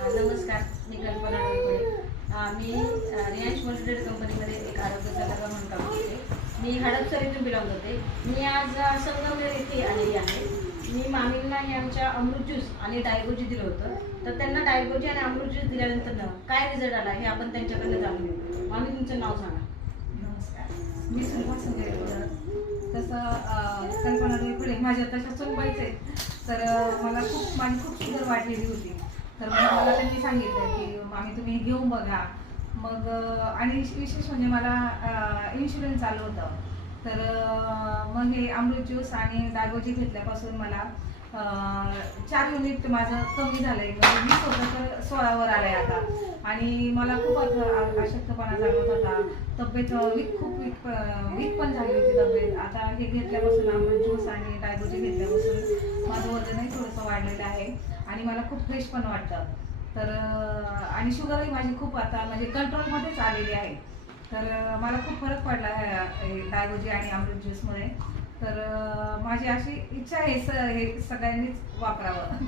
नमस्कार, मी कल्पना डोईफळे. मी Reliance multitrade कंपनीमध्ये एक आरोग्य सल्लागार म्हणून काम करते. मी हडपसर इथून बिलॉंग करते. मी आज संगमनेर येथे आलेली आहे. मी मामींना हे आमच्या अमृत ज्यूस आणि डायगोजी दिलं होतं. तर त्यांना डायगोजी आणि अमृत ज्यूस दिल्यानंतर काय रिझल्ट आला हे आपण त्यांच्याकडनं जाणून घेऊ. मामी, तुमचं नाव सांगा. नमस्कार, मी सुलभा संगेकर. तसं कल्पना डोईफळे माझ्या तशा सुनबाईच आहेत. तर माझी खूप सुंदर वाटलेली होती. तर मग मला त्यांनी सांगितलं की मामी तुम्ही घेऊन बघा. मग आणि विशेष म्हणजे मला इन्शुरन्स आलं होतं. तर मग हे अमृत ज्यूस आणि डायगोजी घेतल्यापासून मला 4 युनिट माझं कमी झालं आहे. म्हणजे 20 होतं तर 16वर आलं आहे आता. आणि मला खूप अशक्तपणा जाणवत होता. तब्येत वीक पण झाली होती तब्येत. आता हे घेतल्यापासून अमृत ज्यूस आणि डायगोजी घेतल्यापासून माझं वजनही थोडंसं वाढलेलं आहे आणि मला खूप फ्रेश पण वाटतं. तर आणि शुगरही माझी खूप आता म्हणजे कंट्रोलमध्येच आलेली आहे. तर मला खूप फरक पडला डायगोजी आणि अमृत ज्यूसमुळे. तर माझी अशी इच्छा आहे हे सगळ्यांनीच वापरावं.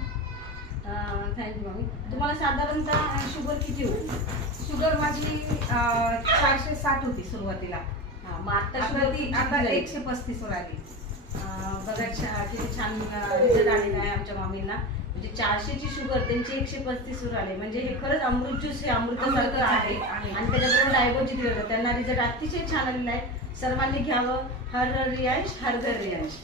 थँक्यू मामी. तुम्हाला साधारणतः शुगर किती होती? शुगर माझी 460 होती सुरुवातीला. मग आता आता 135 वर आली. बघा, किती छान रिझल्ट आलेला आहे आमच्या मामींना. म्हणजे 400ची शुगर त्यांची 135 वर आले. म्हणजे हे खरंच अमृत ज्यूस हे अमृतासारखं आहे. आणि त्याच्याबरोबर डायगोजी दिलं होतं. त्यांना रिझल्ट अतिशय छान आलेला आहे. सर्वांनी घ्यावं. हर हर रियांश, हर घर रियांश.